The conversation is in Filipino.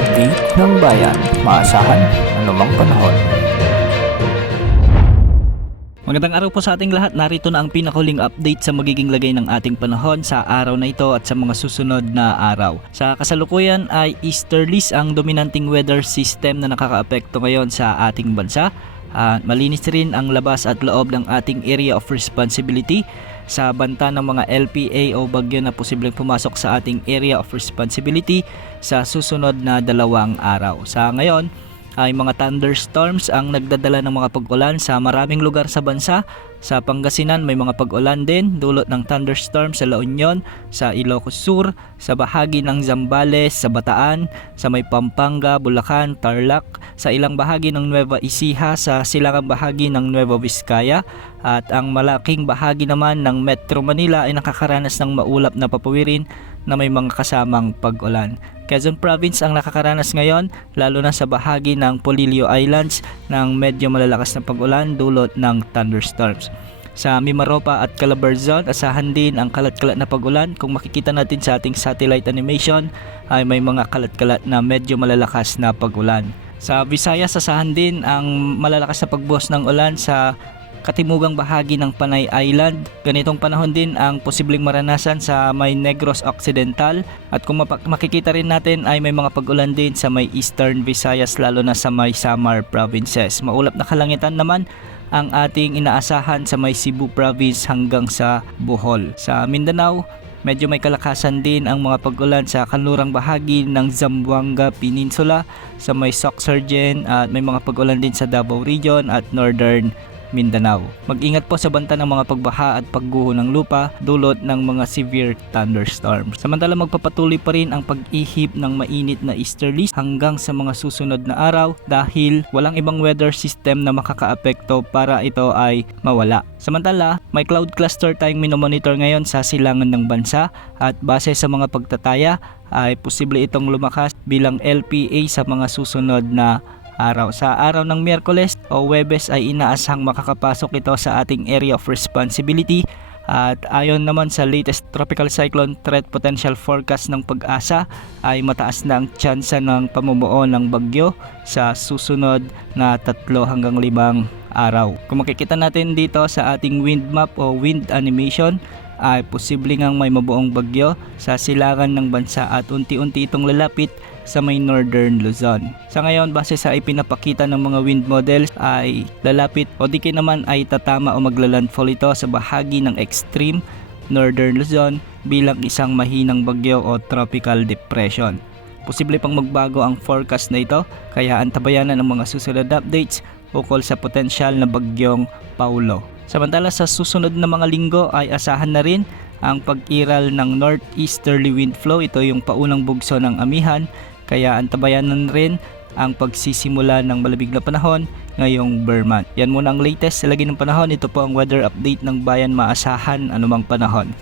update ng bayan, maasahan anumang panahon. Magandang araw po sa ating lahat. Narito na ang pinakahuling update sa magiging lagay ng ating panahon sa araw na ito at sa mga susunod na araw. Sa kasalukuyan ay easterlies ang dominanting weather system na nakakaapekto ngayon sa ating bansa. Malinis rin ang labas at loob ng ating area of responsibility sa banta ng mga LPA o bagyo na posibleng pumasok sa ating area of responsibility sa susunod na 2 araw. Sa ngayon ay mga thunderstorms ang nagdadala ng mga pag-ulan sa maraming lugar sa bansa. Sa Pangasinan may mga pag-ulan din dulot ng thunderstorm sa La Union, sa Ilocos Sur, sa bahagi ng Zambales, sa Bataan, sa may Pampanga, Bulacan, Tarlac, sa ilang bahagi ng Nueva Ecija, sa silangang bahagi ng Nueva Vizcaya, at ang malaking bahagi naman ng Metro Manila ay nakakaranas ng maulap na papawirin na may mga kasamang pag-ulan. Quezon Province ang nakakaranas ngayon lalo na sa bahagi ng Polillo Islands ng medyo malalakas na pag-ulan dulot ng thunderstorms. Sa Mimaropa at Calabarzon, asahan din ang kalat-kalat na pag-ulan. Kung makikita natin sa ating satellite animation ay may mga kalat-kalat na medyo malalakas na pag-ulan. Sa Visayas, asahan din ang malalakas na pagbuhos ng ulan sa katimugang bahagi ng Panay Island. Ganitong panahon din ang posibleng maranasan sa may Negros Occidental, at kung makikita rin natin ay may mga pag-ulan din sa may Eastern Visayas lalo na sa may Samar provinces. Maulap na kalangitan naman ang ating inaasahan sa may Cebu province hanggang sa Bohol. Sa Mindanao, medyo may kalakasan din ang mga pag-ulan sa kanlurang bahagi ng Zamboanga Peninsula, sa may Sorsogon, at may mga pag-ulan din sa Davao Region at Northern Mindanao. Mag-ingat po sa banta ng mga pagbaha at pagguho ng lupa dulot ng mga severe thunderstorms. Samantala magpapatuloy pa rin ang pag-ihip ng mainit na easterlies hanggang sa mga susunod na araw dahil walang ibang weather system na makakaapekto para ito ay mawala. Samantala, may cloud cluster tayong minomonitor ngayon sa silangan ng bansa at base sa mga pagtataya ay posible itong lumakas bilang LPA sa mga susunod na araw. Sa araw ng Miyerkules o Huwebes ay inaasahang makakapasok ito sa ating area of responsibility, at ayon naman sa latest tropical cyclone threat potential forecast ng Pag-asa ay mataas na ang tsansa ng pamumuo ng bagyo sa susunod na 3 hanggang 5 araw. Kung makikita natin dito sa ating wind map o wind animation ay posible ngang may mabuong bagyo sa silangan ng bansa at unti-unti itong lalapit sa may Northern Luzon. Sa ngayon, base sa ipinapakita ng mga wind models ay lalapit o di naman ay tatama o maglalandfall ito sa bahagi ng extreme Northern Luzon bilang isang mahinang bagyo o tropical depression. Posible pang magbago ang forecast na ito kaya antabayanan ang mga susunod updates ukol sa potensyal na bagyong Paulo. Samantala sa susunod na mga linggo ay asahan na rin ang pag-iral ng northeasterly wind flow. Ito yung paunang bugso ng amihan kaya antabayanan rin ang pagsisimula ng malamig na panahon ngayong Burman. Yan muna ang latest sa lagi ng panahon. Ito po ang weather update ng bayan, maasahan anumang panahon.